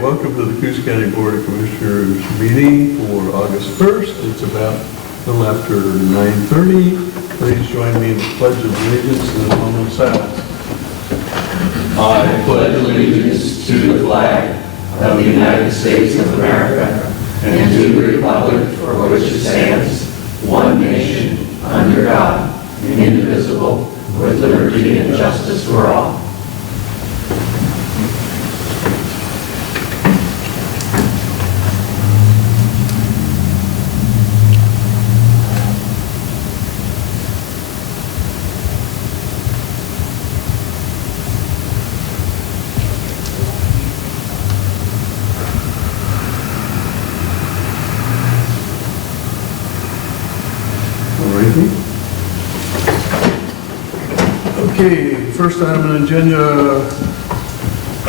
welcome to the Coos County Board of Commissioners meeting for August 1st. It's about a little after 9:30. Please join me in the Pledge of Allegiance and the moment of silence. I pledge allegiance to the flag of the United States of America and to the republic for which it stands, one nation, under God, indivisible, with liberty and justice for all. Okay, first item on the agenda,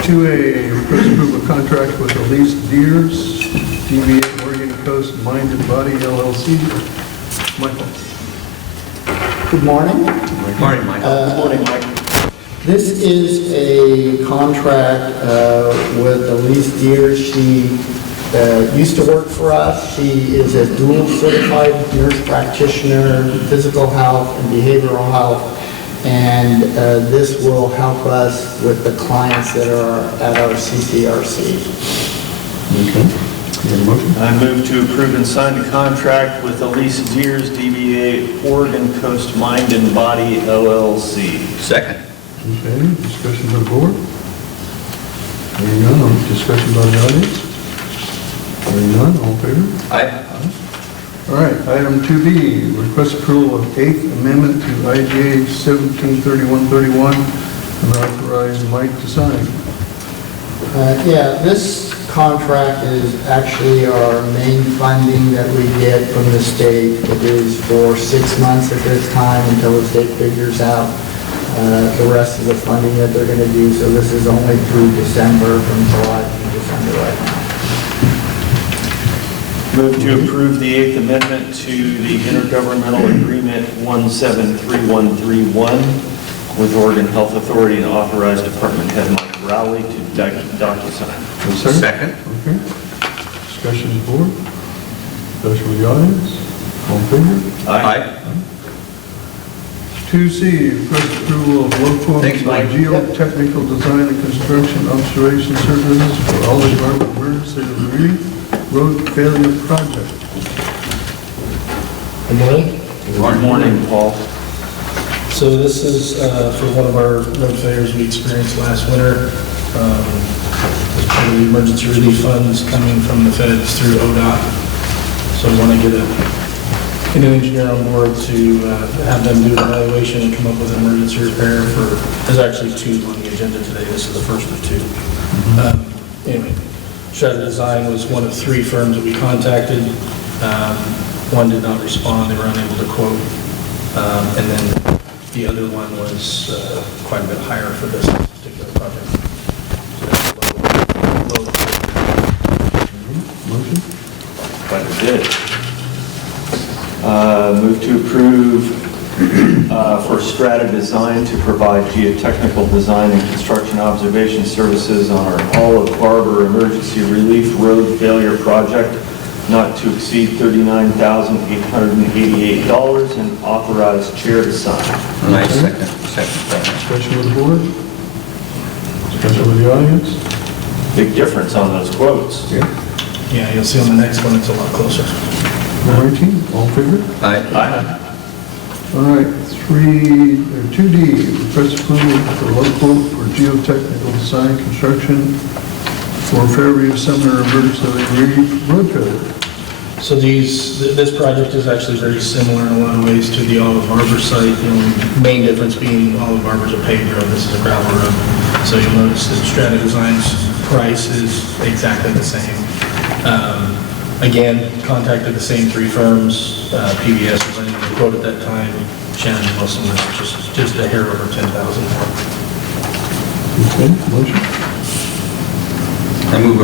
2A, request approval of contract with Elise Deers, DBA Oregon Coast Mind and Body LLC. Michael. Good morning. Good morning, Michael. Good morning, Mike. This is a contract with Elise Deers. She used to work for us. She is a dual certified nurse practitioner, physical health and behavioral health. And this will help us with the clients that are at our CCRC. Okay. You have a motion? I move to approve and sign the contract with Elise Deers, DBA Oregon Coast Mind and Body LLC. Second. Okay, discussion by the board? Hearing none, discussion by the audience? Hearing none, all in favor? Aye. All right, item 2B, request approval of 8th Amendment to IGA 173131 and authorize Mike to sign. This contract is actually our main funding that we get from the state. It is for 6 months at this time until the state figures out the rest of the funding that they're going to do. So this is only through December, from July to December right now. Move to approve the 8th Amendment to the Intergovernmental Agreement 173131 with Oregon Health Authority and authorize Department Head Mike Rowley to DocuSign. Second. Okay. Discussion of the board? Discussion with the audience? All in favor? Aye. 2C, request approval of low quotes Thanks, on Mike. geotechnical design and construction observation services for Olive Garden Emergency Relief Road Failure Project. Good morning. Good morning, Paul. So this is for one of our road failures we experienced last winter. As part of the emergency relief funds coming from the feds through ODOT. So I want to get an engineer on board to have them do an evaluation and come up with an emergency repair for, there's actually 2 on the agenda today. This is the first of 2. Anyway. Shredder Design was one of 3 firms that we contacted. One did not respond, they were unable to quote. And then the other one was quite a bit higher for this particular project. So that's low. Motion? Quite a bit. Move to approve for Strata Design to provide geotechnical design and construction observation services on our Olive Garden Emergency Relief Road Failure Project, not to exceed $39,888, and authorize chair to sign. Nice. Second. Discussion with the board? Discussion with the audience? Big difference on those quotes. Yeah. Yeah, you'll see on the next one, it's a lot closer. Number 18, all in favor? Aye. All right, 2D, request approval for low quote for geotechnical design construction for Fairview Sumner Emergency Relief Road Failure. So this project is actually very similar in a lot of ways to the Olive Harbor site. The only main difference being Olive Harbor's a paved road, this is a gravel road. So you'll notice that Strata Design's price is exactly the same. Again, contacted the same 3 firms. PBS was unable to quote at that time. Shannon Wilson was just a hair over 10,000. Okay, motion? I move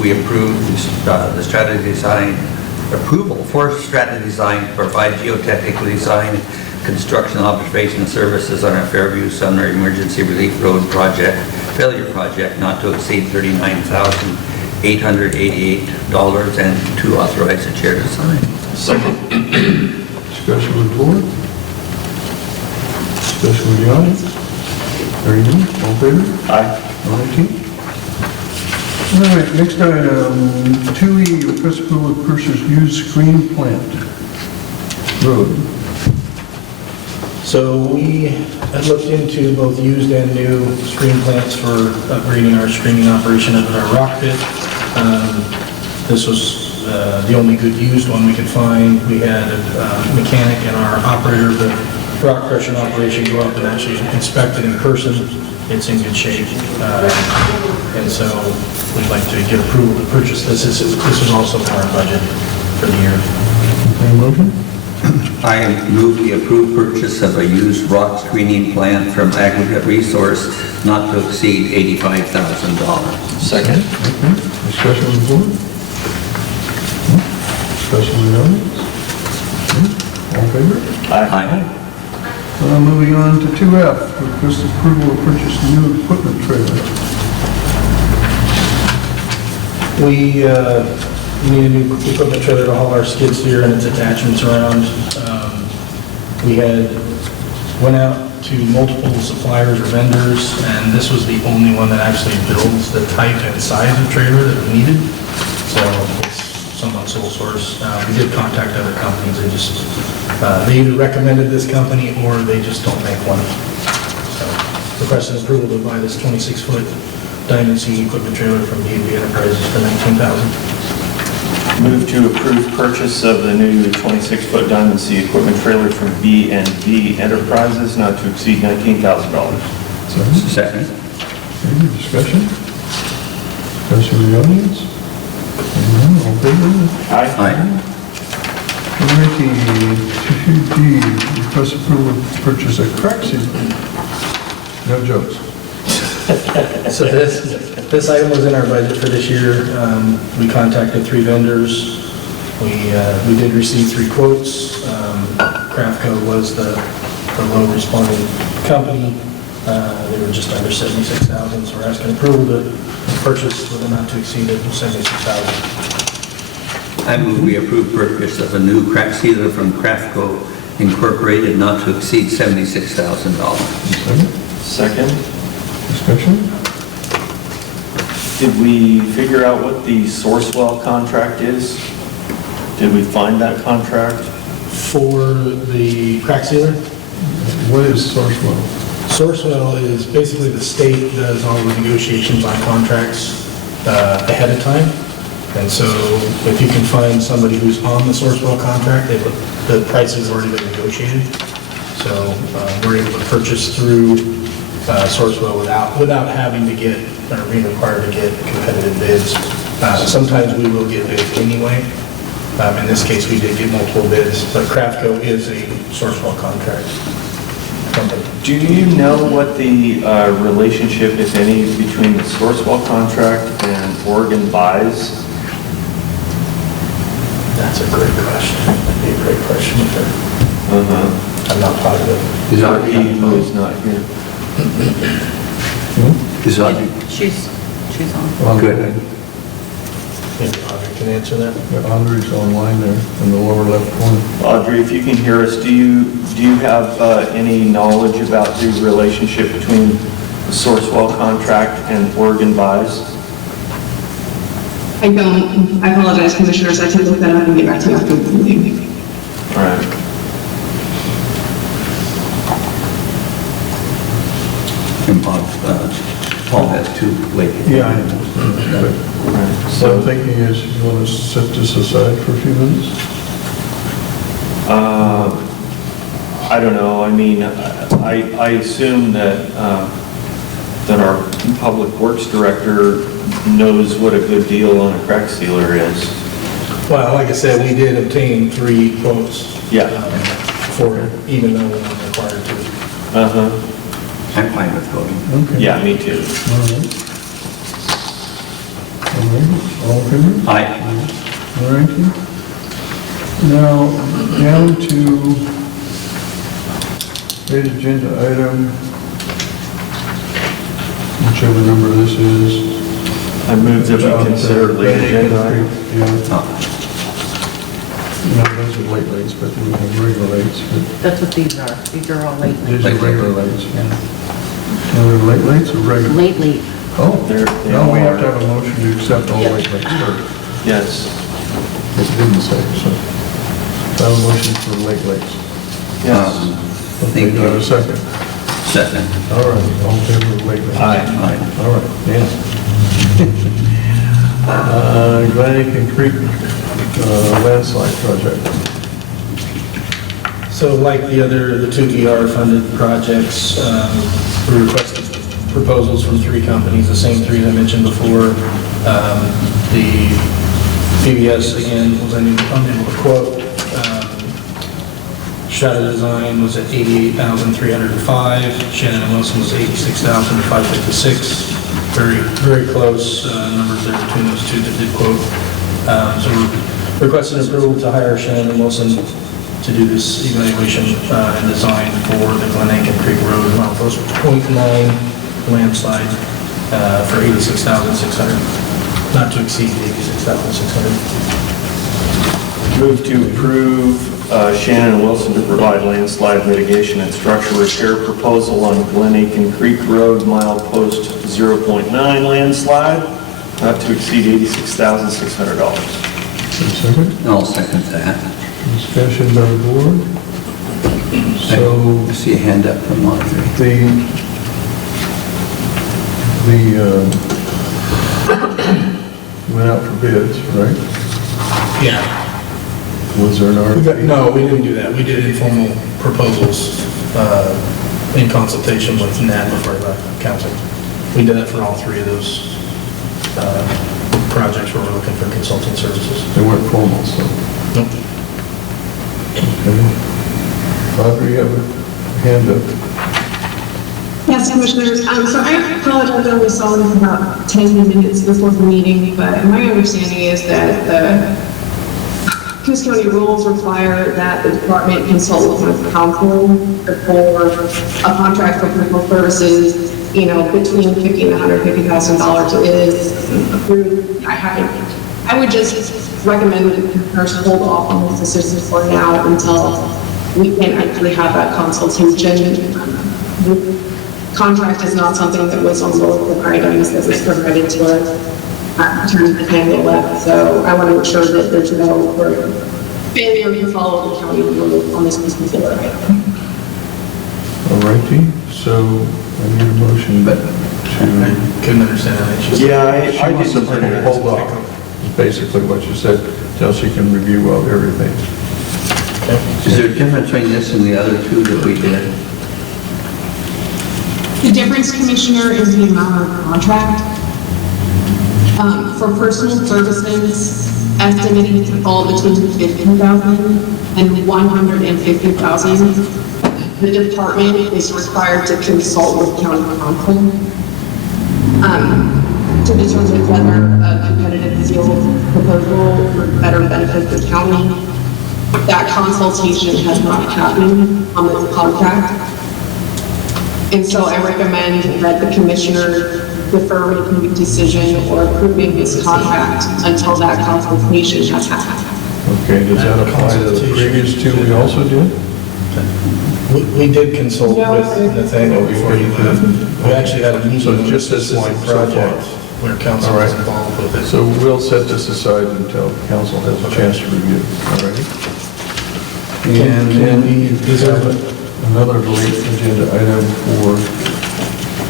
we approve the Strata Design approval for Strata Design to provide geotechnical design construction observation services on our Fairview Sumner Emergency Relief Road project, failure project, not to exceed $39,888, and to authorize the chair to sign. Second. Discussion with the board? Discussion with the audience? Hearing none, all in favor? Aye. All right, next item, 2E, request approval of purchase used screen plant road. So we had looked into both used and new screen plants for upgrading our screening operation at our rock pit. This was the only good used one we could find. We had a mechanic and our operator of the rock crushing operation go up and actually inspect it in person. It's in good shape. And so we'd like to get approval to purchase this. This was also in our budget for the year. Any motion? I move the approved purchase of a used rock screening plant from Aggregate Resource, not to exceed $85,000. Second. Okay, discussion with the board? Discussion with the audience? All in favor? Aye. Moving on to 2F, request approval of purchase new equipment trailer. We need a new equipment trailer to haul our skid steer and its attachments around. We went out to multiple suppliers or vendors, and this was the only one that actually builds the type and size of trailer that we needed. So it's somewhat sole source. We did contact other companies, they either recommended this company or they just don't make one. So requesting approval to buy this 26-foot Diamond C equipment trailer from B&B Enterprises for $19,000. Move to approve purchase of the new 26-foot Diamond C equipment trailer from B&B Enterprises, not to exceed $19,000. Second. Any discussion? Discussion with the audience? Hearing none, all in favor? Aye. Aye. Alrighty, 2D, request approval to purchase a crack sealer. No jokes. So this item was in our budget for this year. We contacted 3 vendors. We did receive 3 quotes. Craftco was the low responding company. They were just under $76,000, so we're asking approval to purchase with a not to exceed $76,000. I move we approve purchase of a new crack sealer from Craftco Incorporated, not to exceed $76,000. Second, Second. discussion? Did we figure out what the Sourcewell contract is? Did we find that contract? For the crack sealer, What is Sourcewell? Sourcewell is basically the state does all the negotiations on contracts ahead of time. And so if you can find somebody who's on the Sourcewell contract, the price has already been negotiated. So we're able to purchase through Sourcewell without having to get, or being required to get competitive bids. Sometimes we will get bids anyway. In this case, we did get multiple bids, but Craftco is a Sourcewell contract company. Do you know what the relationship, if any, is between the Sourcewell contract and Oregon Buys? That's a great question. That'd be a great question. I'm not positive. Is He is not here. Is She's on. Good. Maybe Audrey can answer that. Andre's online there in the lower left corner. Audrey, if you can hear us, do you have any knowledge about the relationship between the Sourcewell contract and Oregon Buys? I don't. I apologize, Commissioners. I can look that up and get back to you after the meeting. All right. And Paul has 2 late. Yeah, I know. But So, what I'm thinking is, you want to set this aside for a few minutes? I don't know, I mean, I assume that our Public Works Director knows what a good deal on a crack sealer is. Well, like I said, we did obtain 3 quotes. Yeah. For it, even though we're not required to. Uh-huh. I'm fine with voting. Okay. Yeah, me too. All right. All in favor? Aye. All righty. Now, down to Next agenda item, whichever number this is. I move that we consider late agenda item. Yeah. No, those are late lates, but we have regular lates. But That's what these are. These are all late. these are regular lates, yeah. Now, they're late lates or regular? Late. Oh, They no, we have are. to have a motion to accept all Yeah. late lates first. Yes. It didn't say, so. Have a motion for late lates. Yes. Okay, do I have a second? Second. All right, all in favor of late lates? Aye. All right, yeah. Atlantic Creek landslide project. So like the two DR funded projects, we requested proposals from three companies, the same three that I mentioned before. The PBS, again, was unable to quote. Shadow Design was at $88,305. Shannon and Wilson was $86,556. Very close numbers there between those two that did quote. So we're requesting approval to hire Shannon and Wilson to do this evaluation and design for the Glen Creek Road milepost .9 landslide for $86,600, not to exceed $86,600. Move to approve Shannon and Wilson to provide landslide mitigation and structure repair proposal on Glen Aiken Creek Road, milepost 0.9 landslide, not to exceed $86,600. Second? I'll second that. Discussion by the board. So I see a hand up from Marjorie. Went out for bids, right? Yeah. Was there an RFP? No, we didn't do that. We did informal proposals in consultation with Nat before I left council. We did that for all three of those projects where we're looking for consulting services. They weren't formal, so. Nope. Okay. Audrey, you have a hand up. Yes, Commissioners. So I apologize, I only saw this about 10 minutes before the meeting, but my understanding is that the Coos County rules require that the department consult with council before a contract for critical services, between $50,000 and $150,000 is approved. I would just recommend that the commissioners hold off on this decision for now until we can actually have that consultation. The contract is not something that was on the list of items that was provided to us at the time the handle left. So I want to make sure that there's no failure to follow the county rules on this particular item. All righty, so I need a motion I to, couldn't understand that. Yeah, I she wants did to hold off, is basically what you said, till she can review everything. Is there a difference between this and the other two that we did? The difference, Commissioner, is the amount of contract. For personal services, estimating to fall between $15,000 and $150,000. The department is required to consult with county council to determine whether a competitive field proposal would better benefit the county. That consultation has not happened on this contract. And so I recommend that the commissioner defer making a decision or approving this contract until that consultation has happened. Okay, does that apply to the previous two we also did? We did consult with Nathaniel before he left. We actually had a meeting. So just this on one a so far. project where council All right. was involved with it. So we'll set this aside until council has a chance to review, all righty? And then we have another late agenda item for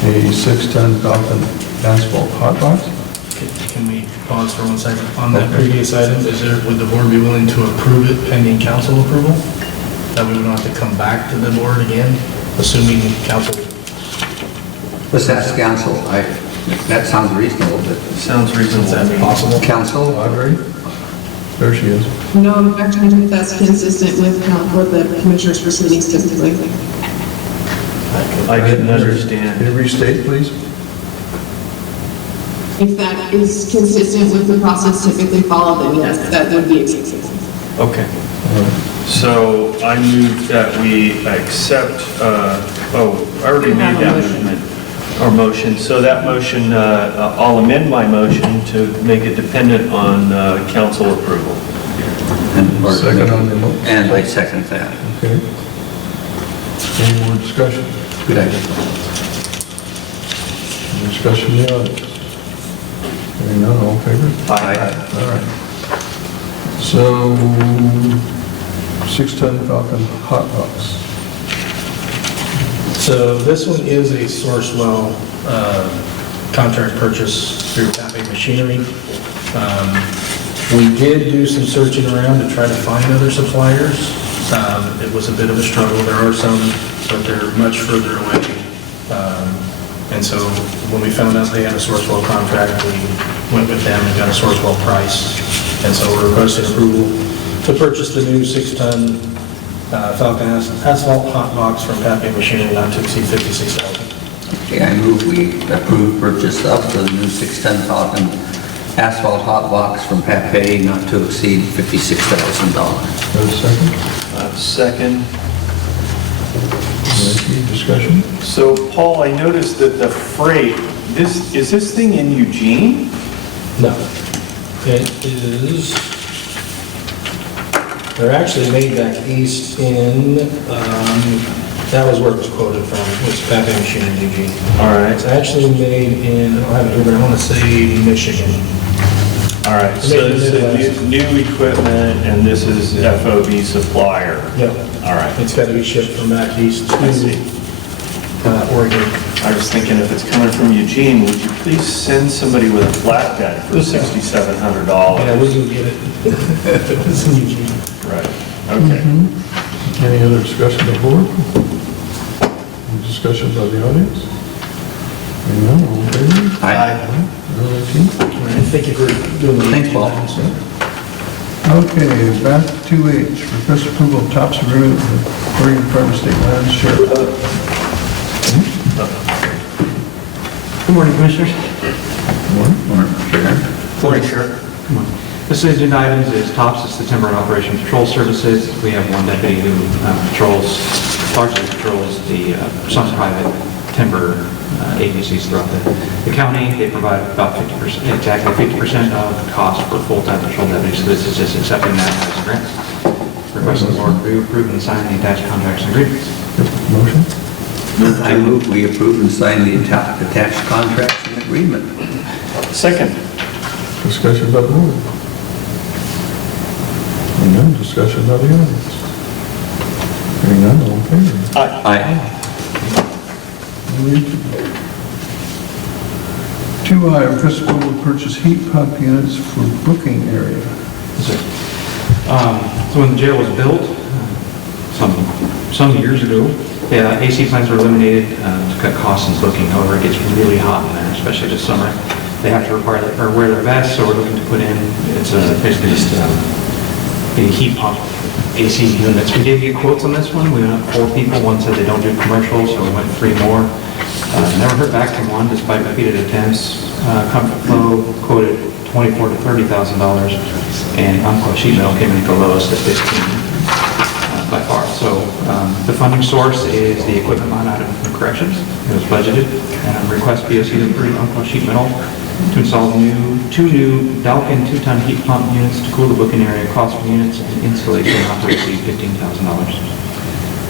a 6-ton Falcon asphalt hot box. Can we pause for 1 second? On that previous item, would the board be willing to approve it pending council approval? That we would not have to come back to the board again, assuming council. Let's ask council. That sounds reasonable, but Sounds reasonable. Is that possible? council, Audrey? There she is. No, I think that's consistent with the commissioners proceedings typically. I didn't Can understand. you restate, please? If that is consistent with the process typically followed, then yes, that would be acceptable. Okay. All right. So I move that we accept, I already You have made a that motion. movement, or motion. So that motion, I'll amend my motion to make it dependent on council approval. Second on the motion. And I second that. Okay. Any more discussion? Good idea. Any discussion in the audience? Hearing none, all in favor? Aye. All right. So, 6-ton Falcon hot box. So this one is a Sourcewell contract purchase through Tapping Machinery. We did do some searching around to try to find other suppliers. It was a bit of a struggle. There are some, but they're much further away. And so when we found out they had a Sourcewell contract, we went with them and got a Sourcewell price. And so we're requesting approval to purchase the new 6-ton Falcon asphalt hot box from Tapping Machinery, not to exceed $56,000. Okay, I move we approve purchase of the new 6-ton Falcon asphalt hot box from Pape, not to exceed $56,000. Got a second? Second. Any discussion? So Paul, I noticed that the freight, is this thing in Eugene? No. It is, they're actually made back east in, that was where it was quoted from, was Pappy Machinery in Eugene. All right. It's actually made in, I don't have it here, but I want to say Michigan. All right, so this is new equipment, and this is FOB supplier. Yep. All right. It's got to be shipped from back east I see. to Oregon. I was thinking if it's coming from Eugene, would you please send somebody with a flatbed for $6,700? Yeah, we can get it. If it's in Eugene. Right, okay. Any other discussion of the board? Any discussion by the audience? Hearing none, all in favor? Aye. Thank you for doing the. Thanks, Paul. Okay, back to 2H, request approval of TOPS agreement with Oregon Department of State Lands Sheriff. Good morning, Commissioners. Morning, Sheriff. This agenda items is TOPS, it's the Timber and Operation Patrol Services. We have one deputy who largely patrols some private timber agencies throughout the county. They provide about 50%, exactly 50% of the cost for full-time patrol deputies. So this is just accepting that as a grant. Requesting the board approve and sign the attached contracts and agreements. Motion? I move we approve and sign the attached contracts and agreement. Second. Discussion by the board? Hearing none, discussion by the audience? Hearing none, all in favor? Aye. 2I, request approval to purchase heat pump units for booking area. So when the jail was built, some years ago, AC plants were eliminated to cut costs and booking. However, it gets really hot in there, especially this summer. They have to require or wear their vests, so we're looking to put in, it's basically just a heat pump AC units. We did get quotes on this one. We went up 4 people. One said they don't do commercials, so we went 3 more. Never heard back from one, despite repeated attempts. Comfort Flow quoted $24,000 to $30,000, and Umpqua Sheet Metal came in at the lowest at $15,000 by far. So the funding source is the equipment line item from corrections. It was budgeted. Request BOC to approve Umpqua Sheet Metal to install 2 new Dalkin 2-ton heat pump units to cool the booking area. Cost for units and installation not to exceed $15,000.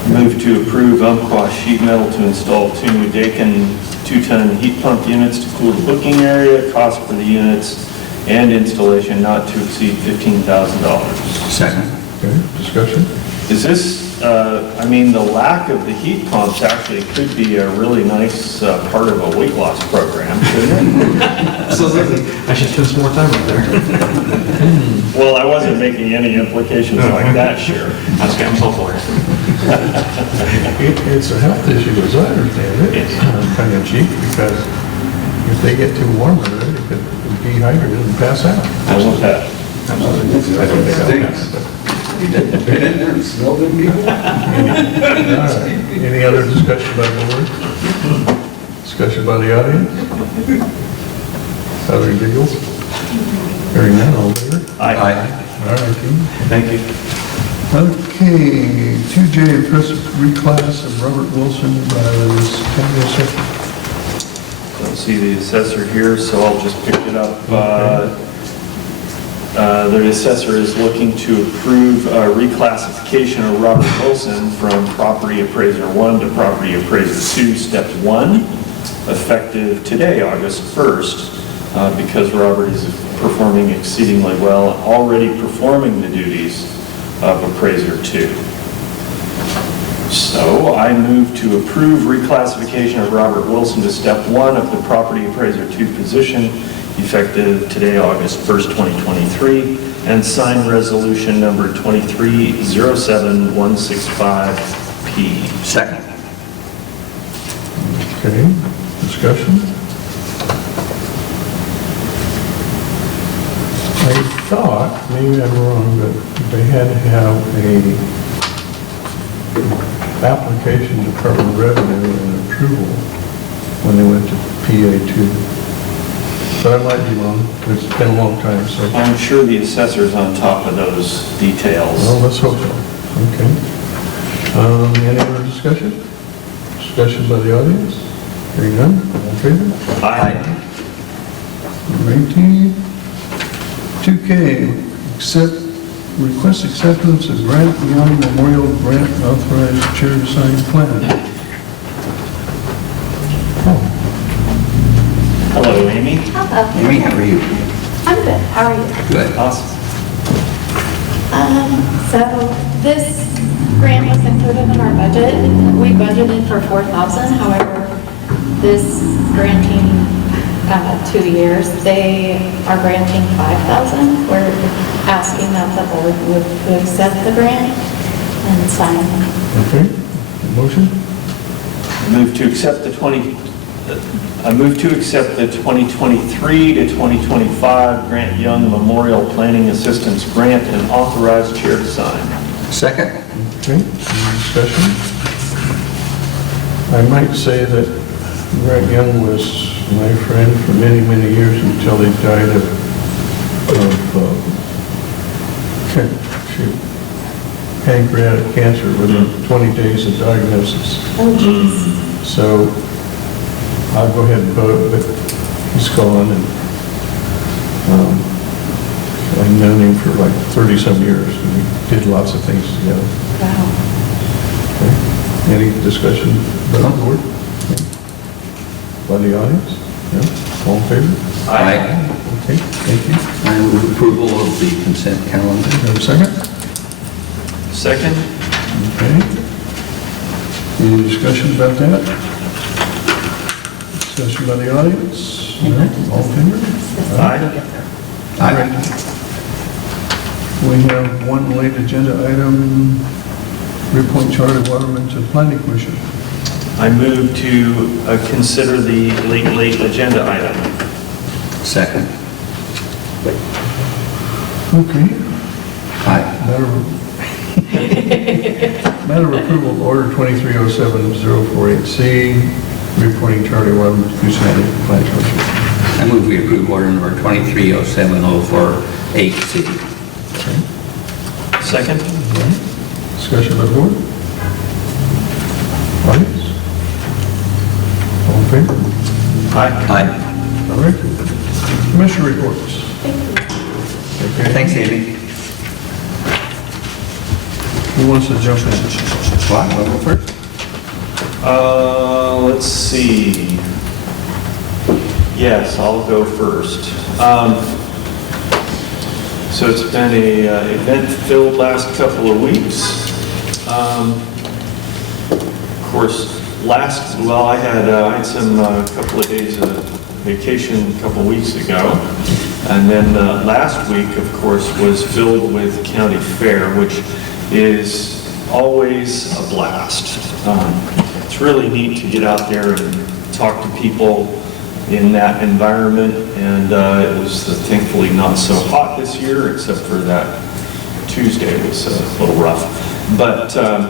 Move to approve Umpqua Sheet Metal to install 2 new Dakin 2-ton heat pump units to cool the booking area. Cost for the units and installation not to exceed $15,000. Second. Okay, discussion? Is this, the lack of the heat pumps actually could be a really nice part of a weight loss program, couldn't it? I should spend some more time up there. Well, I wasn't making any implications like that, sure. That's okay, I'm so for it. It's a health issue, as I understand it. Yes. Kind of cheap, because if they get too warm, they could be dehydrated and pass out. I want that. I don't think I'll Smell good, people? All right. Any other discussion by the board? Discussion by the audience? Other individuals? Hearing none, all in favor? Aye. All right, Keith. Thank you. Okay, 2J, impressive reclass of Robert Wilson by the county assessor. Don't see the assessor here, so I'll just pick it up. The assessor is looking to approve reclassification of Robert Wilson from property appraiser 1 to property appraiser 2, step 1, effective today, August 1st, because Robert is performing exceedingly well, already performing the duties of appraiser 2. So I move to approve reclassification of Robert Wilson to step 1 of the property appraiser 2 position, effective today, August 1st, 2023, and sign resolution number 2307165P. Second. Okay, discussion? I thought, maybe I'm wrong, but they had to have a application to Department of Revenue and approval when they went to PA2. But I might be wrong. It's been a long time, so. I'm sure the assessor's on top of those details. Well, let's hope so. Okay. Any other discussion? Discussion by the audience? Hearing none, all in favor? Aye. 19. 2K, request acceptance of Grant Young Memorial Grant authorized chair to sign plan. Oh, Hello, Amy. Hello. Amy, how are you? I'm good. How are you? Good. Awesome. So this grant was included in our budget. We budgeted for $4,000. However, this granting 2 years, they are granting $5,000. We're asking that the board would accept the grant and sign. okay. Motion? Move to accept the 2023 to 2025 Grant Young Memorial Planning Assistance Grant and authorize chair to sign. Second. Okay, any discussion? I might say that Grant Young was my friend for many, many years until he died of pancreatic cancer within 20 days of diagnosis. Oh, geez. So I'll go ahead and vote, but he's gone, and I've known him for like 30-some years, and we did lots of things together. Wow. Okay. Any discussion by the board? By the audience? No? All in favor? Aye. Okay, thank you. I move approval of the consent calendar. Have a second? Second? Okay. Any discussion about that? Discussion by the audience? No? All in favor? Aye. Aye. We have one late agenda item, reappoint Charlie Waterman to Planning Commission. I move to consider the late agenda item. Second. Okay. Aye. Matter of approval of order 2307048C, reappointing Charlie Waterman to Coos County Planning Commission. I move we approve order number 2307048C. Second? Discussion by the board? Audience? All in favor? Aye. Aye. All right. Commissioner reports. Okay. Thanks, Amy. Who wants to jump in? Well, I'll go first. Let's see. Yes, I'll go first. So it's been a event-filled last couple of weeks. Of course, I had some couple of days of vacation a couple of weeks ago. And then last week, of course, was filled with county fair, which is always a blast. It's really neat to get out there and talk to people in that environment, and it was thankfully not so hot this year, except for that Tuesday was a little rough. But a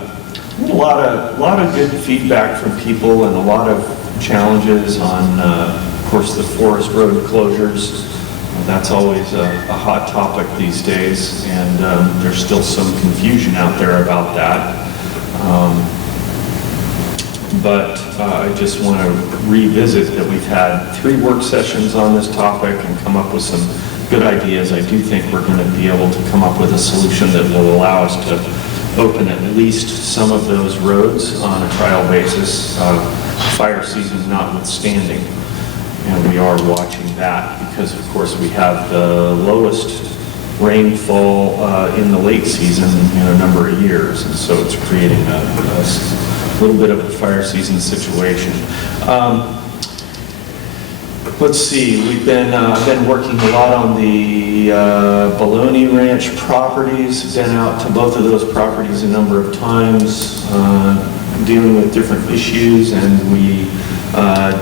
lot of good feedback from people, and a lot of challenges on, of course, the forest road closures. That's always a hot topic these days, and there's still some confusion out there about that. But I just want to revisit that we've had 3 work sessions on this topic and come up with some good ideas. I do think we're going to be able to come up with a solution that will allow us to open at least some of those roads on a trial basis, fire season notwithstanding. And we are watching that because, of course, we have the lowest rainfall in the late season in a number of years, and so it's creating a little bit of a fire season situation. Let's see, we've been working a lot on the Baloney Ranch properties, been out to both of those properties a number of times, dealing with different issues, and we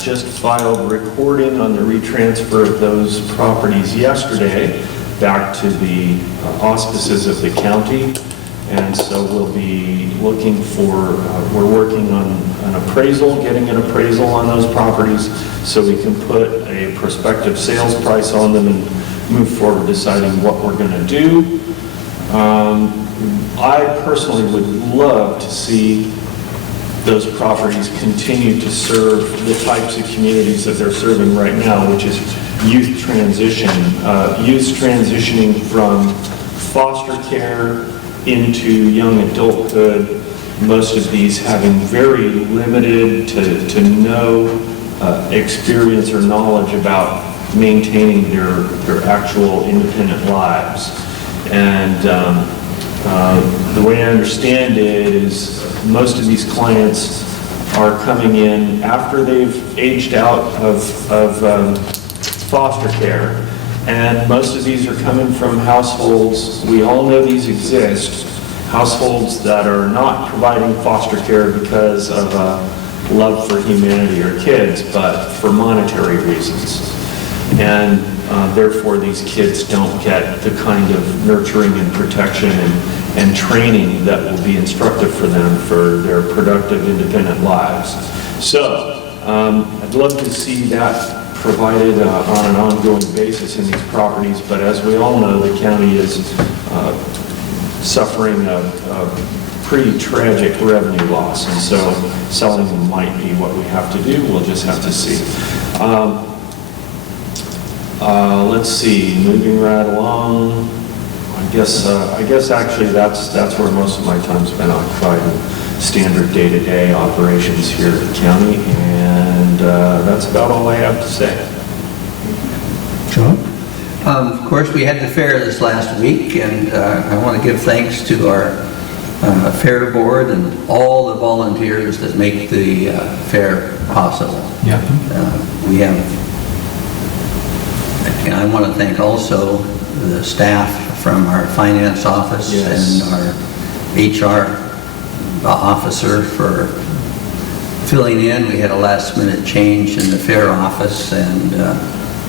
just filed recording on the retransfer of those properties yesterday back to the auspices of the county. And so we'll be looking for, we're working on an appraisal, getting an appraisal on those properties so we can put a prospective sales price on them and move forward deciding what we're going to do. I personally would love to see those properties continue to serve the types of communities that they're serving right now, which is youth transition, youth transitioning from foster care into young adulthood, most of these having very limited to no experience or knowledge about maintaining their actual independent lives. And the way I understand it is most of these clients are coming in after they've aged out of foster care. And most of these are coming from households, we all know these exist, households that are not providing foster care because of love for humanity or kids, but for monetary reasons. And therefore these kids don't get the kind of nurturing and protection and training that will be instructive for them for their productive, independent lives. So I'd love to see that provided on an ongoing basis in these properties, but as we all know, the county is suffering a pretty tragic revenue loss, and so selling them might be what we have to do. We'll just have to see. Let's see, moving right along. I guess actually that's where most of my time's been occupied in standard day-to-day operations here at the county, and that's about all I have to say. John? Of course, we had the fair this last week, and I want to give thanks to our fair board and all the volunteers that make the fair possible. Yeah. We have, and I want to thank also the staff from our finance office Yes. and our HR officer for filling in. We had a last minute change in the fair office, and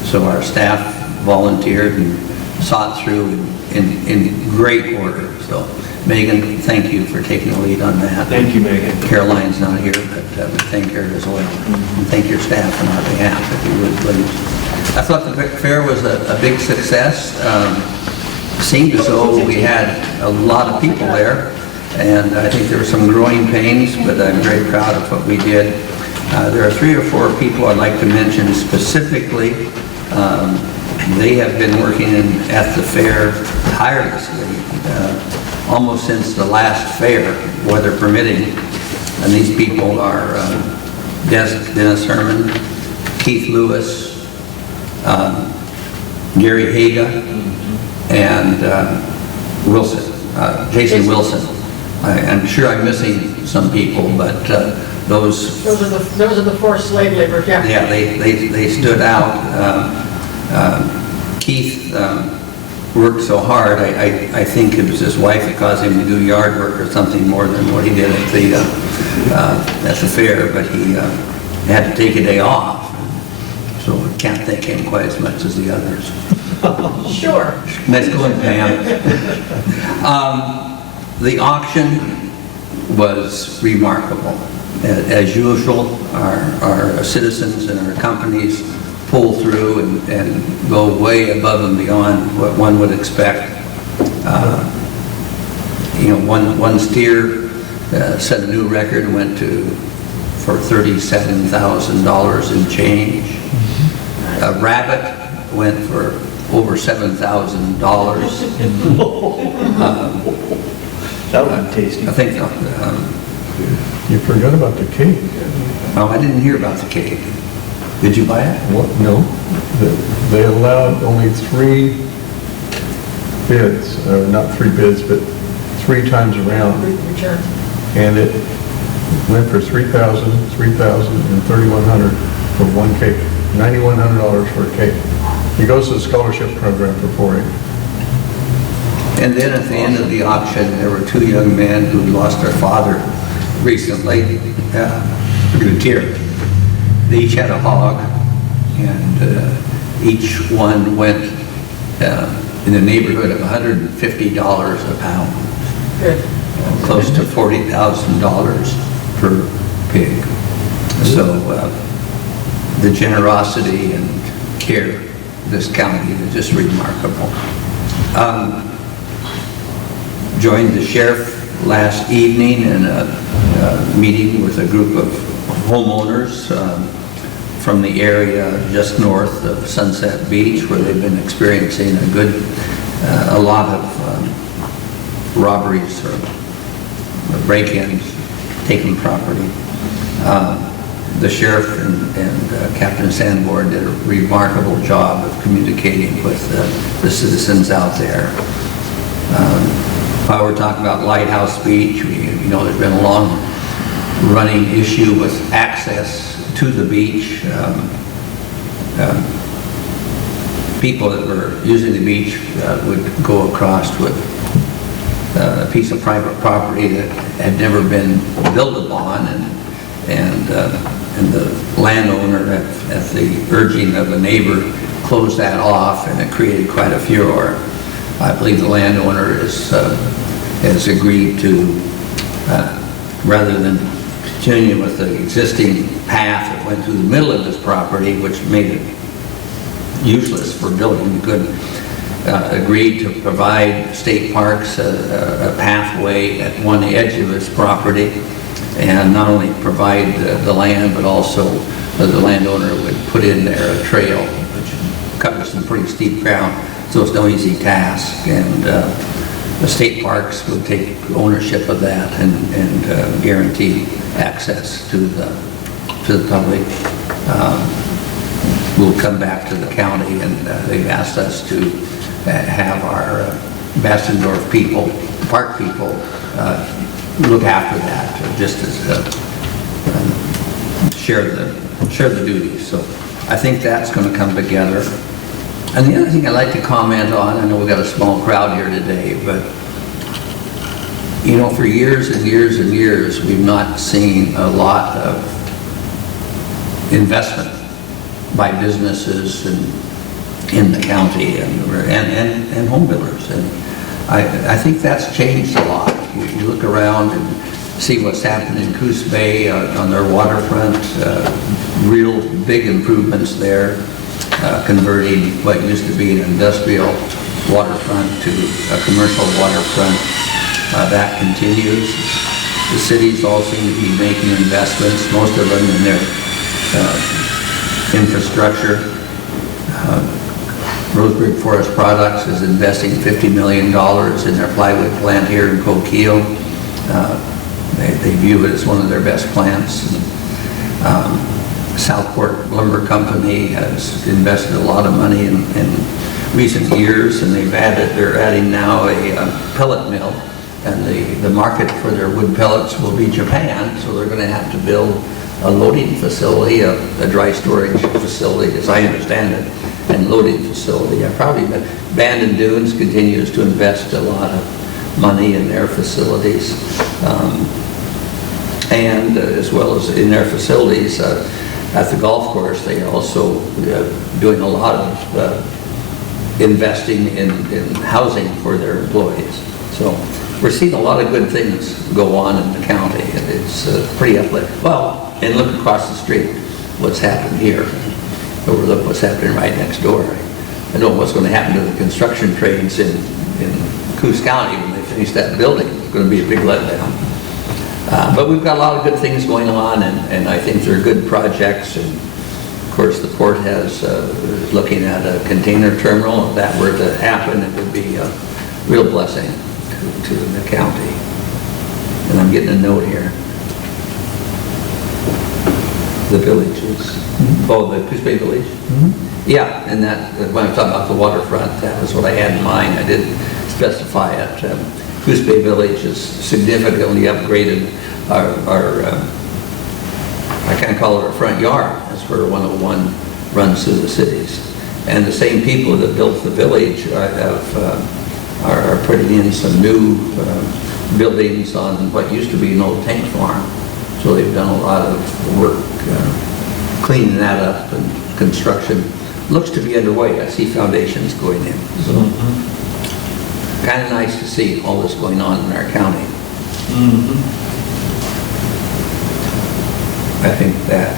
so our staff volunteered and saw it through in great order. So Megan, thank you for taking the lead on that. Thank you, Megan. Caroline's not here, but we thank her as well. And thank your staff on our behalf, if you would, please. I thought the fair was a big success. Seemed as though we had a lot of people there, and I think there were some growing pains, but I'm very proud of what we did. There are 3 or 4 people I'd like to mention specifically. They have been working at the fair tirelessly, almost since the last fair, weather permitting. And these people are Dennis Herman, Keith Lewis, Gary Haga, and Wilson, Jason Wilson. I'm sure I'm missing some people, but those Those are the forced slave laborers, yeah. yeah, they stood out. Keith worked so hard, I think it was his wife that caused him to do yard work or something more than what he did at the fair, but he had to take a day off. So I can't thank him quite as much as the others. Sure. Nice going, Pam. The auction was remarkable. As usual, our citizens and our companies pull through and go way above and beyond what one would expect. One steer set a new record and went for $37,000 in change. A rabbit went for over $7,000. That would be tasty. I think, You forgot about the cake. oh, I didn't hear about the cake. Did you buy it? What? No. They allowed only 3 bids, or not 3 bids, but 3 times around. Return. And it went for $3,000, $3,000, and $3,100 for one cake. $9,100 for a cake. He goes to the scholarship program for 4-H. And then at the end of the auction, there were 2 young men who lost their father recently, through tear. They each had a hog, and each one went in the neighborhood of $150 a pound, Good. close to $40,000 per pig. So the generosity and care of this county is just remarkable. Joined the sheriff last evening in a meeting with a group of homeowners from the area just north of Sunset Beach, where they've been experiencing a lot of robberies or break-ins, taking property. The sheriff and Captain Sanborn did a remarkable job of communicating with the citizens out there. While we're talking about Lighthouse Beach, there's been a long-running issue with access to the beach. People that were using the beach would go across with a piece of private property that had never been built upon, and the landowner, at the urging of a neighbor, closed that off, and it created quite a furor. I believe the landowner has agreed to, rather than continuing with the existing path that went through the middle of his property, which made it useless for building, agreed to provide state parks a pathway at one edge of his property, and not only provide the land, but also the landowner would put in there a trail which covers some pretty steep ground. So it's no easy task, and the state parks would take ownership of that and guarantee access to the public. We'll come back to the county, and they've asked us to have our Bassendorf people, park people, look after that, just as share the duties. So I think that's going to come together. And the other thing I'd like to comment on, I know we've got a small crowd here today, but for years and years and years, we've not seen a lot of investment by businesses in the county and home builders. And I think that's changed a lot. You look around and see what's happened in Coos Bay on their waterfront, real big improvements there. Converting what used to be an industrial waterfront to a commercial waterfront. That continues. The cities all seem to be making investments, most of them in their infrastructure. Roseburg Forest Products is investing $50 million in their plywood plant here in Coquille. They view it as one of their best plants. Southport Lumber Company has invested a lot of money in recent years, and they're adding now a pellet mill, and the market for their wood pellets will be Japan, so they're going to have to build a loading facility, a dry storage facility, as I understand it, and loading facility. Bandon Dunes continues to invest a lot of money in their facilities, and as well as in their facilities, at the golf course, they are also doing a lot of investing in housing for their employees. So we're seeing a lot of good things go on in the county, and it's pretty uplifting. Well, and look across the street, what's happened here. overlook what's happening right next door. I don't know what's going to happen to the construction trades in Coos County when they finish that building. It's going to be a big letdown. But we've got a lot of good things going on, and I think they're good projects. And of course, the port is looking at a container terminal. If that were to happen, it would be a real blessing to the county. And I'm getting a note here. The villages. Oh, the Coos Bay Village? Yeah, and that, when I was talking about the waterfront, that was what I had in mind. I didn't specify it. Coos Bay Village has significantly upgraded our I kind of call it our front yard. That's where 101 runs through the cities. And the same people that built the village are putting in some new buildings on what used to be an old tank farm. So they've done a lot of work cleaning that up, and construction looks to be underway. I see foundations going in. So kind of nice to see all this going on in our county. I think that,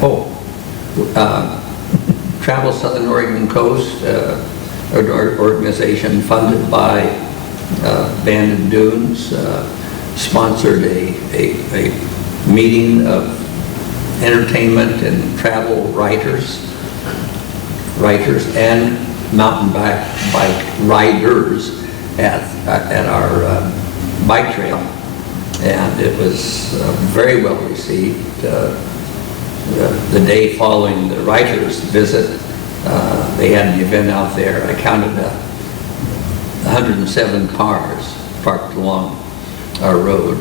Travel Southern Oregon Coast, an organization funded by Bandon Dunes, sponsored a meeting of entertainment and travel writers and mountain bike riders at our bike trail. And it was very well received. The day following the writers' visit, they had an event out there. I counted 107 cars parked along our road.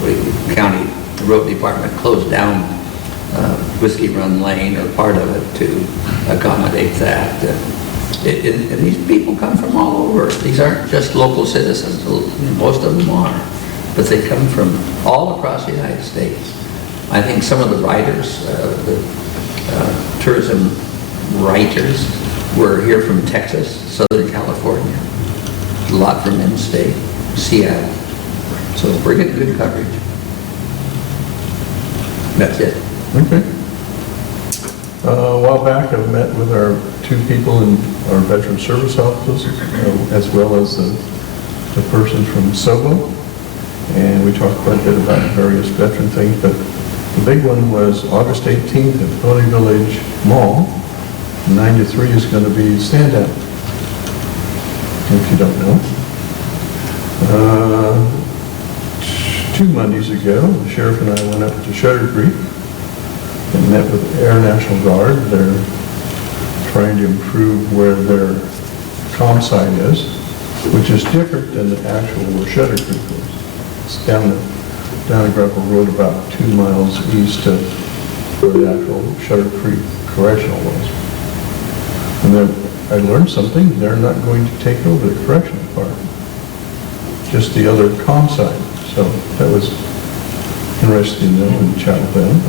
The county road department closed down Whiskey Run Lane, or part of it, to accommodate that. And these people come from all over. These aren't just local citizens. Most of them are. But they come from all across the United States. I think some of the writers, the tourism writers, were here from Texas, Southern California, a lot from in-state, Seattle. So we're getting good coverage. That's it. Okay. A while back, I met with our two people in our veteran service office, as well as the person from SOBO, and we talked quite a bit about various veteran things, but the big one was August 18th at Pony Village Mall. 9 to 3 is going to be stand-up, if you don't know. 2 Mondays ago, the sheriff and I went up to Shutter Creek and met with Air National Guard. They're trying to improve where their comm site is, which is different than the actual where Shutter Creek is. It's down a gravel road about 2 miles east of where the actual Shutter Creek Correctional was. And then I learned something. They're not going to take over the correctional part, just the other comm site. So that was interesting to know and chat with them,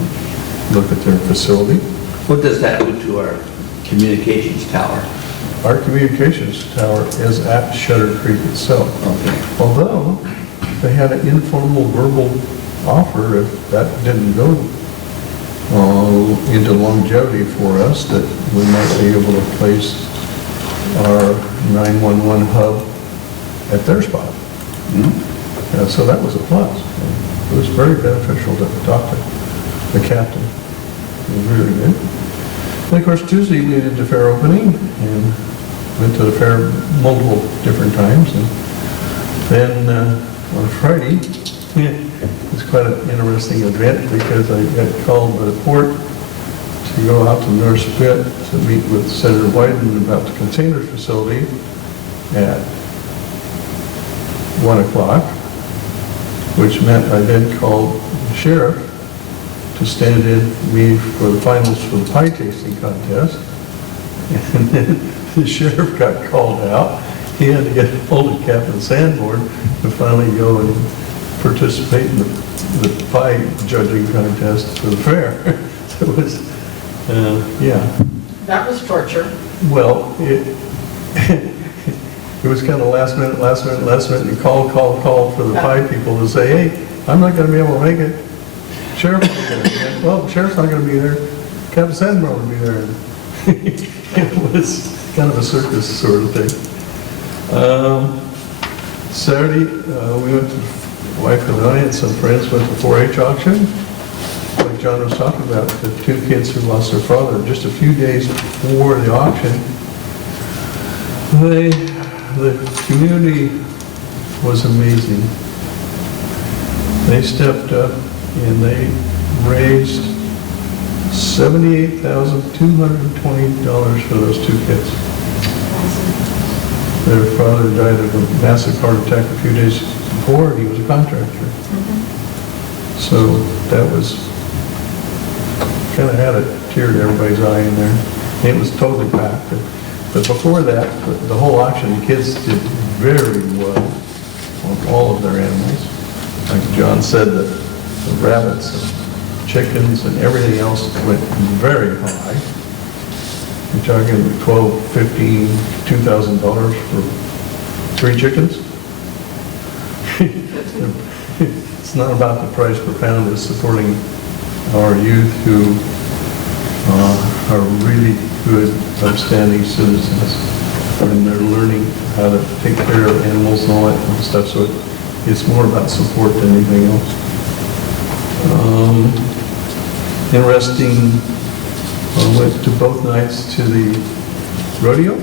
look at their facility. What does that do to our communications tower? Our communications tower is at Shutter Creek itself. Okay. Although they had an informal verbal offer, if that didn't go into longevity for us, that we might be able to place our 911 hub at their spot. So that was a plus. It was very beneficial to talk to the captain. It was really good. And of course, Tuesday we did the fair opening and went to the fair multiple different times. And then on Friday, it was quite an interesting event because I got called by the port to go out to North Spit to meet with Senator Wyden about the container facility at 1 o'clock, which meant I then called the sheriff to stand in me for the finals for the pie tasting contest. And then the sheriff got called out. He had to get hold of Captain Sanborn to finally go and participate in the pie judging contest for the fair. So it was, yeah. That was torture. Well, it was kind of last minute, and call for the pie people to say, hey, I'm not going to be able to make it. Sheriff's not going to be there. Well, the sheriff's not going to be there. Captain Sandbar would be there. It was kind of a circus sort of thing. Saturday, we went to, wife and I and some friends went to 4-H auction. Like John was talking about, the 2 kids who lost their father just a few days before the auction. The community was amazing. They stepped up and they raised $78,220 for those 2 kids. Their father died of a massive heart attack a few days before, and he was a contractor. So that was, kind of had a tear to everybody's eye in there. It was totally packed. But before that, the whole auction, the kids did very well on all of their animals. Like John said, the rabbits and chickens and everything else went very high. You're talking $12, $15, $2,000 for 3 chickens. It's not about the price per pound, it's supporting our youth who are really good, upstanding citizens. And they're learning how to take care of animals and all that kind of stuff, so it's more about support than anything else. Interesting, I went to both nights to the rodeo.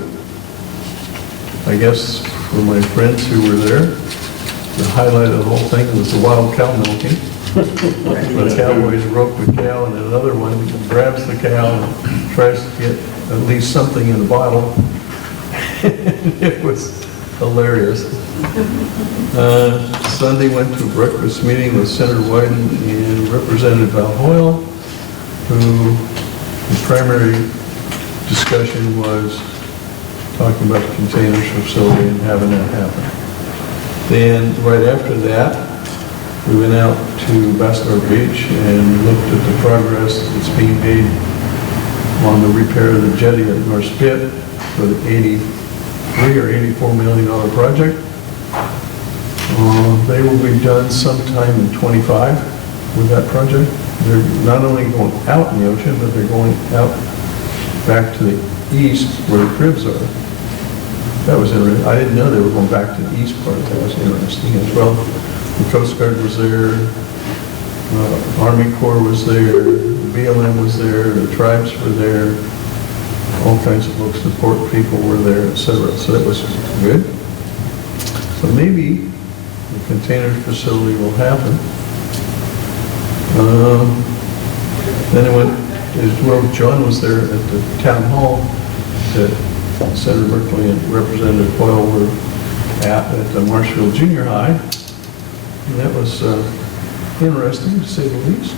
I guess for my friends who were there, the highlight of the whole thing was the wild cow milking. The cowboys rope the cow and another one grabs the cow and tries to get at least something in the bottle. It was hilarious. Sunday went to a breakfast meeting with Senator Wyden and Representative Val Hoyle, who the primary discussion was talking about the containers facility and having that happen. Then right after that, we went out to Bachelor Beach and looked at the progress that's being made on the repair of the jetty at North Spit for the $83 or $84 million project. They will be done sometime in '25 with that project. They're not only going out in the ocean, but they're going out back to the east where the cribs are. That was interesting. I didn't know they were going back to the east part. That was interesting as well. The Coast Guard was there, Army Corps was there, the BLM was there, the tribes were there, all kinds of folks, the port people were there, etc. So that was good. So maybe the container facility will happen. Then it went, as well, John was there at the town hall that Senator Berkeley and Representative Boyle were at the Marshfield Junior High. And that was interesting, to say the least.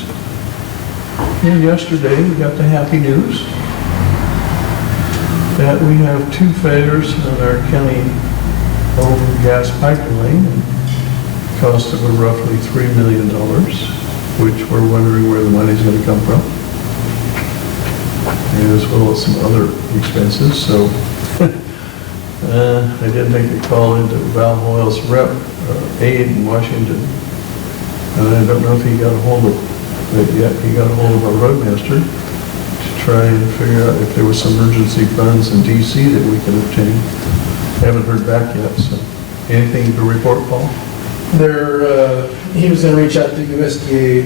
And yesterday, we got the happy news that we have 2 failures in our county-owned gas pipeline, cost of roughly $3 million, which we're wondering where the money's going to come from, as well as some other expenses. So I did make a call into Val Hoyle's aide in Washington, and I don't know if he got a hold of it yet. He got a hold of our roadmaster to try and figure out if there was some emergency funds in DC that we could obtain. Haven't heard back yet, so anything to report, Paul? He was going to reach out to USDA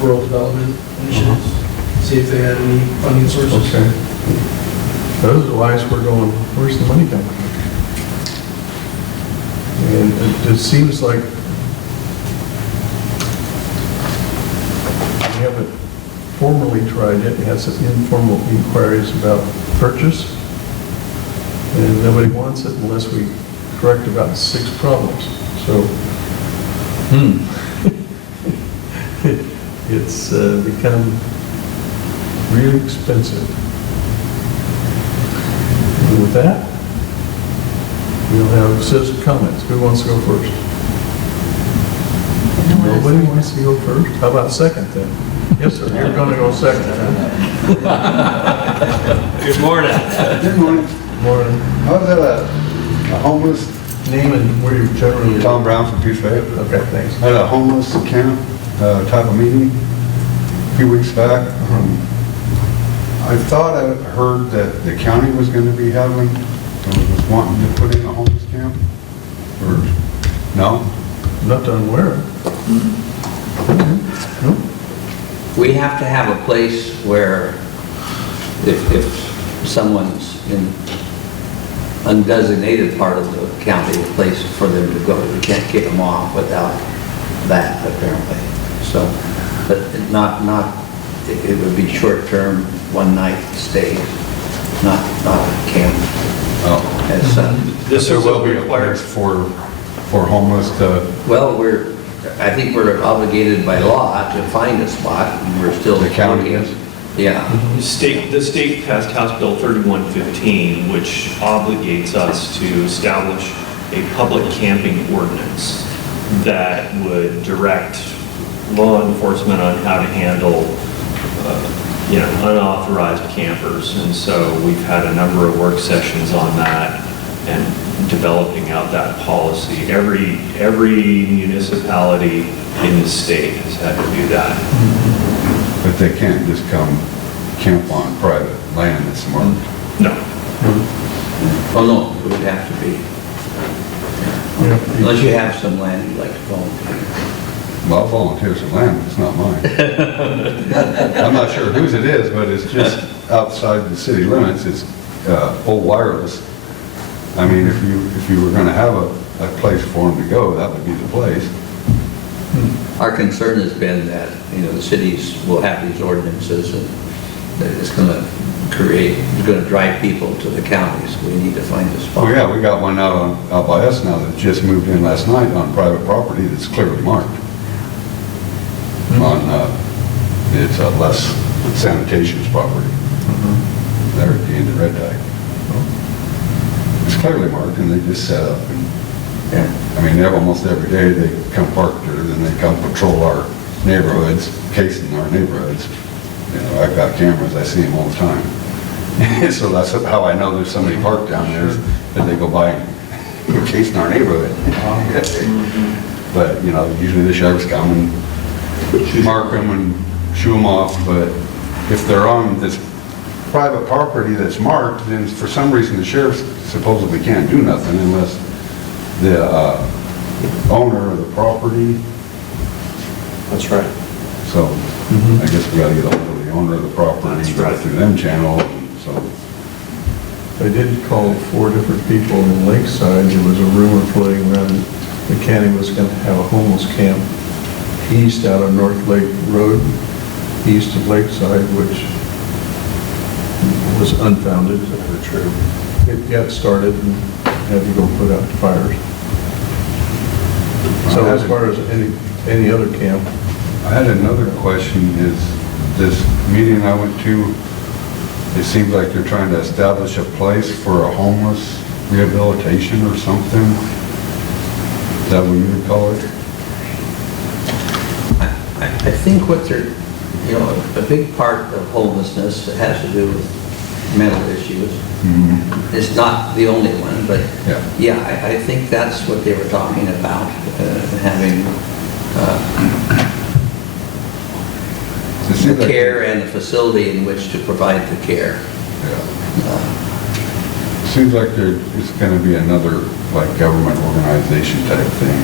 Rural Development Initiatives, see if they had any funding sources. Okay. Otherwise, we're going, where's the money coming from? And it seems like we haven't formally tried it. We had some informal inquiries about purchase, and nobody wants it unless we correct about 6 problems. So, it's become really expensive. And with that, we'll have citizen comments. Who wants to go first? Nobody wants to go first? How about second then? Yes, sir, you're going to go second. Good morning. Good morning. Morning. I was at a homeless, Name and where you generally... Tom Brown from Coos. Okay, thanks. At a homeless camp type of meeting a few weeks back. I thought I heard that the county was going to be having, was wanting to put in a homeless camp? Or, no? Not that I'm aware of. No? We have to have a place where if someone's in undesignated part of the county, a place for them to go. We can't kick them off without that, apparently. So, but it would be short-term, one-night stay, not camp. Oh. As such. This There is will a be a required, place for homeless to, Well, I think we're obligated by law to find a spot, and we're still. The county looking. is? Yeah. the state passed House Bill 3115, which obligates us to establish a public camping ordinance that would direct law enforcement on how to handle, unauthorized campers. And so we've had a number of work sessions on that and developing out that policy. Every municipality in the state has had to do that. but they can't just come camp on private land that's marked. No. Oh, no, it would have to be. Unless you have some land you'd like to volunteer. Well, I'll volunteer some land, but it's not mine. I'm not sure whose it is, but it's just outside the city limits. It's old wireless. I mean, if you were going to have a place for them to go, that would be the place. Our concern has been that, the cities will have these ordinances and that it's going to drive people to the counties. We need to find a spot. Oh, yeah, we got one out by us now that just moved in last night on private property that's clearly marked. It's a less sanitation's property. There at the end of Red Tide. It's clearly marked and they just set up and, I mean, almost every day they come park there, then they come patrol our neighborhoods, casing our neighborhoods. I've got cameras, I see them all the time. So that's how I know there's somebody parked down there, that they go by and casing our neighborhood. But, usually the sheriffs come and mark them and shoo them off, but if they're on this private property that's marked, then for some reason the sheriff supposedly can't do nothing unless the owner of the property. That's right. So I guess we gotta get a hold of the owner of the property, That's go right. through them channel, so. I did call 4 different people in Lakeside. There was a rumor floating around that the county was going to have a homeless camp east out of North Lake Road, east of Lakeside, which was unfounded. Never true. It got started and had to go put out fires. So as far as any other camp, I had another question, is this meeting I went to, it seems like they're trying to establish a place for a homeless rehabilitation or something. Is that what you would call it? I think what they're, a big part of homelessness has to do with mental issues. It's not the only one, but I think that's what they were talking about, having the care and the facility in which to provide the care. Seems like it's going to be another like government organization type thing.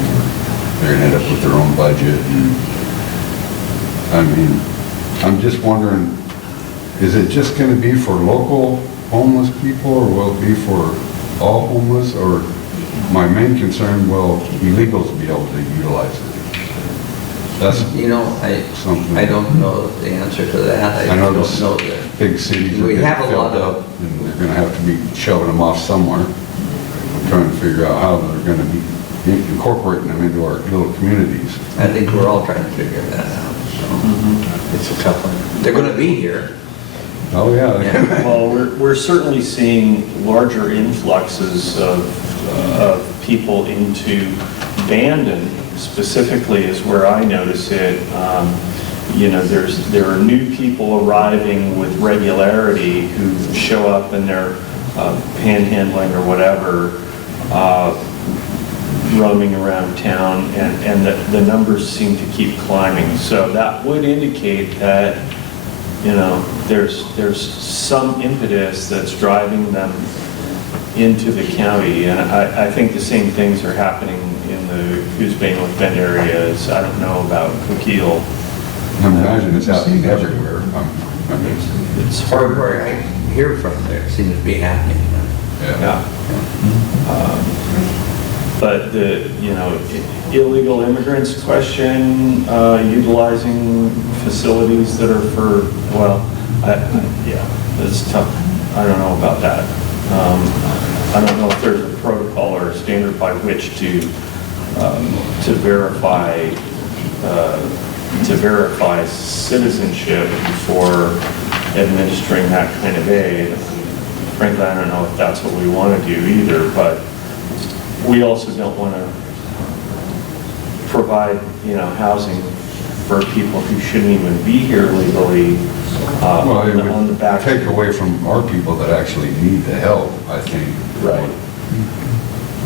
They're going to end up with their own budget. And, I mean, I'm just wondering, is it just going to be for local homeless people, or will it be for all homeless? Or my main concern, will illegals be able to utilize it? That's something. I don't know the answer to that. I know don't this know that. big cities are We getting have a lot filled of- up, and they're going to have to be shoving them off somewhere. I'm trying to figure out how they're going to be incorporating them into our little communities. I think we're all trying to figure that out. So it's a tough one. They're going to be here. Oh, yeah. Yeah. Well, we're certainly seeing larger influxes of people into Bandon specifically is where I notice it. There are new people arriving with regularity who show up and they're panhandling or whatever, roaming around town, and the numbers seem to keep climbing. So that would indicate that there's some impetus that's driving them into the county, and I think the same things are happening in the Coos Bend areas. I don't know about Coquille. I imagine it's happening everywhere. I mean, It's hard. Where I hear from, there seems to be happening. Yeah. But the, illegal immigrants question, utilizing facilities that are for, it's tough. I don't know about that. I don't know if there's a protocol or a standard by which to verify citizenship before administering that kind of aid. Frankly, I don't know if that's what we want to do either, but we also don't want to provide, housing for people who shouldn't even be here legally Well, it on the would back. take away from our people that actually need the help, I think. Right.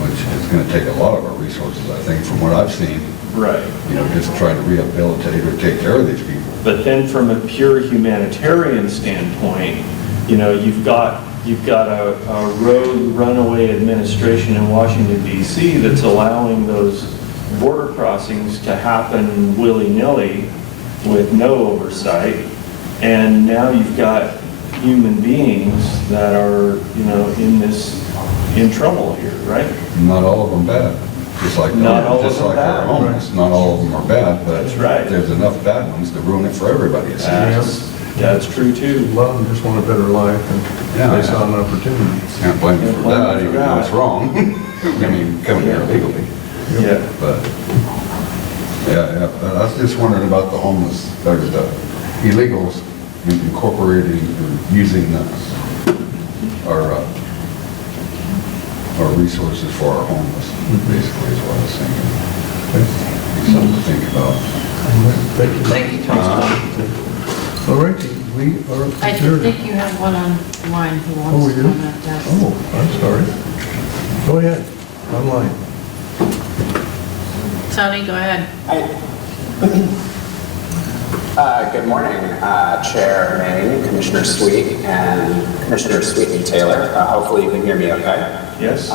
Which is going to take a lot of our resources, I think, from what I've seen. Right. Just trying to rehabilitate or take care of these people. But then from a pure humanitarian standpoint, you've got a rogue runaway administration in Washington DC that's allowing those border crossings to happen willy-nilly with no oversight. And now you've got human beings that are, in trouble here, right? Not all of them bad. Just like Not all of just them like bad. our homeless. Not all of them are bad, but That's right. there's enough bad ones to ruin it for everybody, it seems. That's true too. A lot of them just want a better life, and they saw an opportunity. Can't blame them Can't for blame that, them for even though it's that. wrong. I mean, coming here illegally. Yeah. But, but I was just wondering about the homeless, or the illegals incorporating or using our resources for our homeless, basically is what I was thinking. Something to think about. Thank you. Thank you, Tom. All righty, we are I adjourned. think you have one online who Oh, wants we to do? comment. Yes. Oh, I'm sorry. Go ahead, online. Tony, go ahead. Good morning, Chair Main, Commissioner Sweet, and Commissioner Sweet and Taylor. Hopefully you can hear me okay. Yes.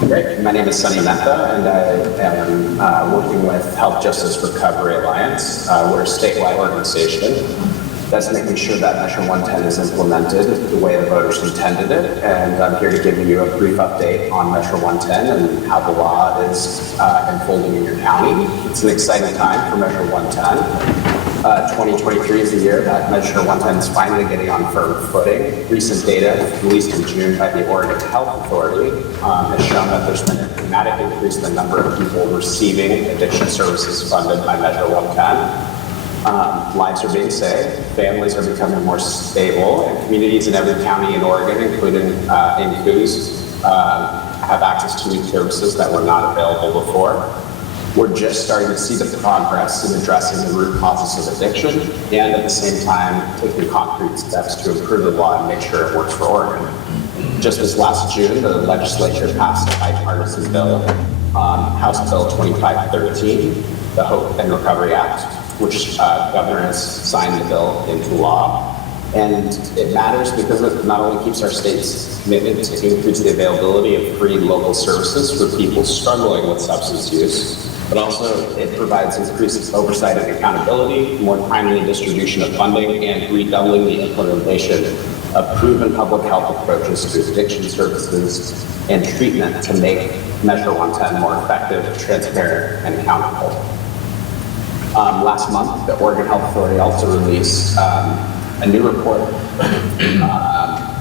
Great. My name is Sunny Mehta, and I am working with Health Justice Recovery Alliance. We're a statewide organization that's making sure that Measure 110 is implemented the way the voters intended it. And I'm here to give you a brief update on Measure 110 and how the law is unfolding in your county. It's an exciting time for Measure 110. 2023 is the year that Measure 110 is finally getting on firm footing. Recent data released in June by the Oregon Health Authority has shown that there's been a dramatic increase in the number of people receiving addiction services funded by Measure 110. Lives are being saved, families are becoming more stable, and communities in every county in Oregon, including in Coos, have access to new services that were not available before. We're just starting to see the progress in addressing the root causes of addiction, and at the same time, taking concrete steps to improve the law and make sure it works for Oregon. Just this last June, the legislature passed a bipartisan bill, House Bill 2513, the Hope and Recovery Act, which Governor has signed the bill into law. And it matters because it not only keeps our state's commitment to increase the availability of free local services for people struggling with substance use, but also it provides increased oversight and accountability, more timely distribution of funding, and redoubling the implementation of proven public health approaches to addiction services and treatment to make Measure 110 more effective, transparent, and accountable. Last month, the Oregon Health Authority also released a new report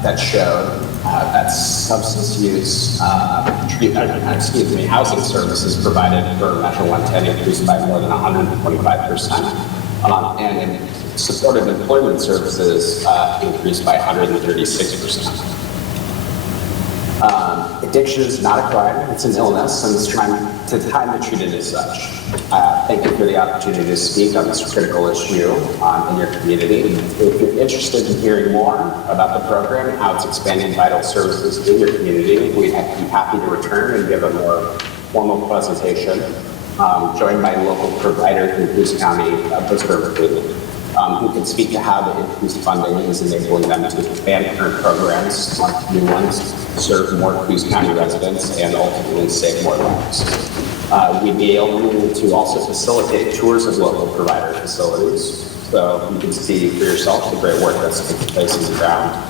that showed that substance use housing services provided for Measure 110 increased by more than 125%, and supportive employment services increased by 136%. Addiction is not a crime, it's an illness, and it's time to treat it as such. Thank you for the opportunity to speak on this critical issue in your community. If you're interested in hearing more about the program and how it's expanding vital services in your community, we'd be happy to return and give a more formal presentation, joined by local providers in Coos County, Pittsburgh. who can speak to how the increased funding is enabling them to expand current programs, launch new ones, serve more Coos County residents, and ultimately save more lives. We'd be able to also facilitate tours of local provider facilities, so you can see for yourself the great work that's taking place on the ground.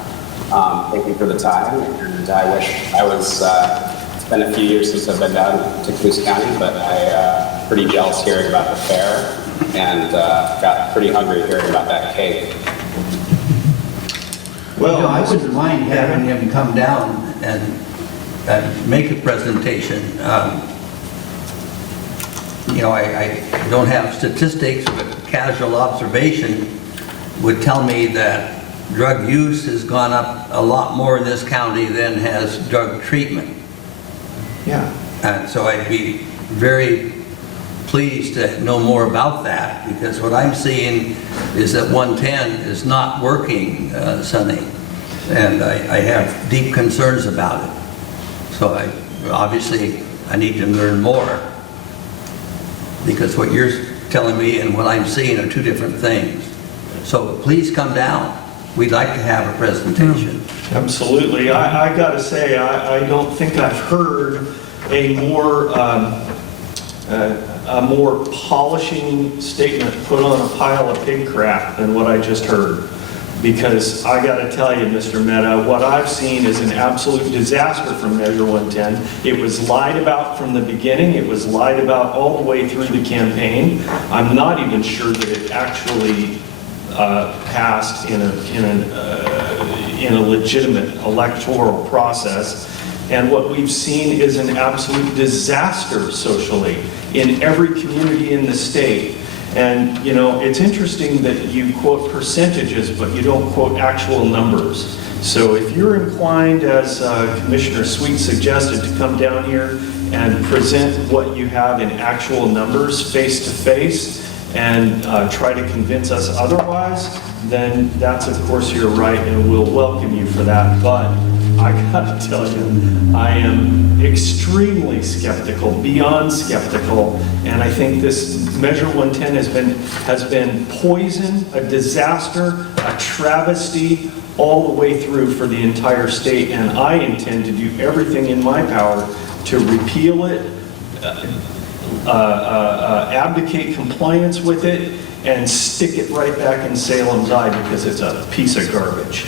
Thank you for the time, and I wish I was, it's been a few years since I've been down to Coos County, but I'm pretty jealous hearing about the fair, and got pretty hungry hearing about that cake. Well, I wouldn't mind having him come down and make a presentation. You know, I don't have statistics, but casual observation would tell me that drug use has gone up a lot more in this county than has drug treatment. Yeah. And so I'd be very pleased to know more about that, because what I'm seeing is that 110 is not working, Sonny, and I have deep concerns about it. So obviously I need to learn more, because what you're telling me and what I'm seeing are two different things. So please come down. We'd like to have a presentation. Absolutely. I got to say, I don't think I've heard a more polishing statement put on a pile of pig crap than what I just heard. Because I got to tell you, Mr. Mehta, what I've seen is an absolute disaster from Measure 110. It was lied about from the beginning. It was lied about all the way through the campaign. I'm not even sure that it actually passed in a legitimate electoral process. And what we've seen is an absolute disaster socially in every community in the state. And, you know, it's interesting that you quote percentages, but you don't quote actual numbers. So if you're inclined, as Commissioner Sweet suggested, to come down here and present what you have in actual numbers face to face and try to convince us otherwise, then that's, of course, your right, and we'll welcome you for that. But I gotta tell you, I am extremely skeptical, beyond skeptical, and I think this Measure 110 has been poison, a disaster, a travesty, all the way through for the entire state, and I intend to do everything in my power to repeal it, abdicate compliance with it, and stick it right back in Salem's eye, because it's a piece of garbage.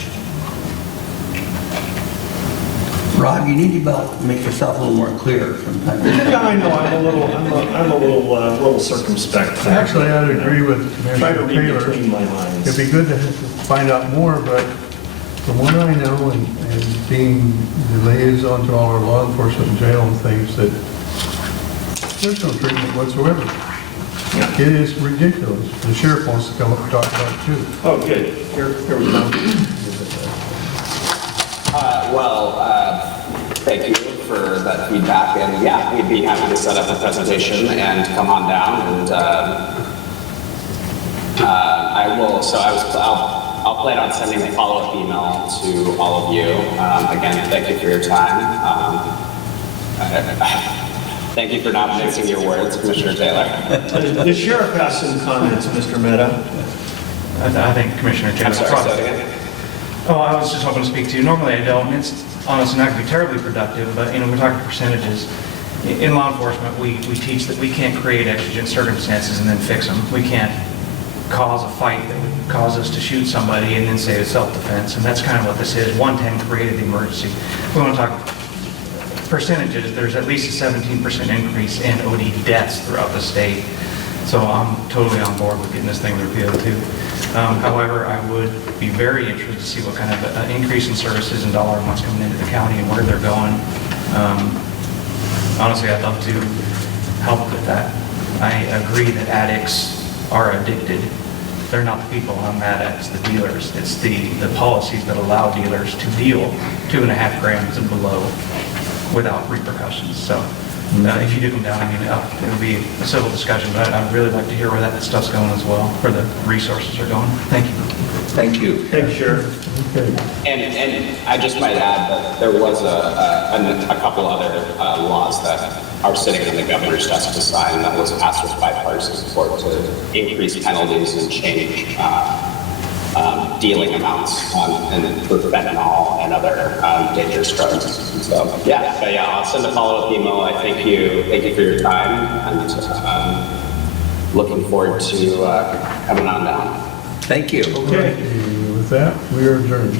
Rob, you need to make yourself a little more clear from time to time. Yeah, I know, I'm a little circumspect. Actually, I'd agree with Try to Commissioner read Taylor. between my lines. It'd be good to find out more, but from what I know, and being the liaison to all our law enforcement and jail and things, that there's no treatment whatsoever. Yeah. It is ridiculous. The sheriff wants to come up and talk about it too. Oh, good. Here we go. Thank you for that feedback, and yeah, we'd be happy to set up a presentation and come on down, and I'll plan on sending a follow-up email to all of you. Again, thank you for your time. Thank you for not mincing your words, Commissioner Taylor. The sheriff has some comments, Mr. Mehta. I think Commissioner Taylor. I'm sorry, say it again. Oh, I was just hoping to speak to you. Normally I don't, and it's honestly not going to be terribly productive, but, you know, we're talking percentages. In law enforcement, we teach that we can't create exigent circumstances and then fix them. We can't cause a fight that would cause us to shoot somebody and then say it's self-defense, and that's kind of what this is. 110 created the emergency. We want to talk percentages. There's at least a 17% increase in OD deaths throughout the state. So I'm totally on board with getting this thing repealed too. However, I would be very interested to see what kind of increase in services and dollar amounts coming into the county and where they're going. Honestly, I'd love to help with that. I agree that addicts are addicted. They're not the people I'm mad at, it's the dealers. It's the policies that allow dealers to deal 2.5 grams and below without repercussions. So if you do come down, I mean, it'll be a civil discussion, but I'd really like to hear where that stuff's going as well, where the resources are going. Thank you. Thank you. Thank you, Sheriff. And I just might add that there was a couple other laws that are sitting on the governor's desk to sign that was passed with bipartisan support to increase penalties and change dealing amounts and for fentanyl and other dangerous drugs. So yeah, I'll send a follow-up email. I thank you for your time, and looking forward to coming on down. Thank you. Okay, with that, we are adjourned.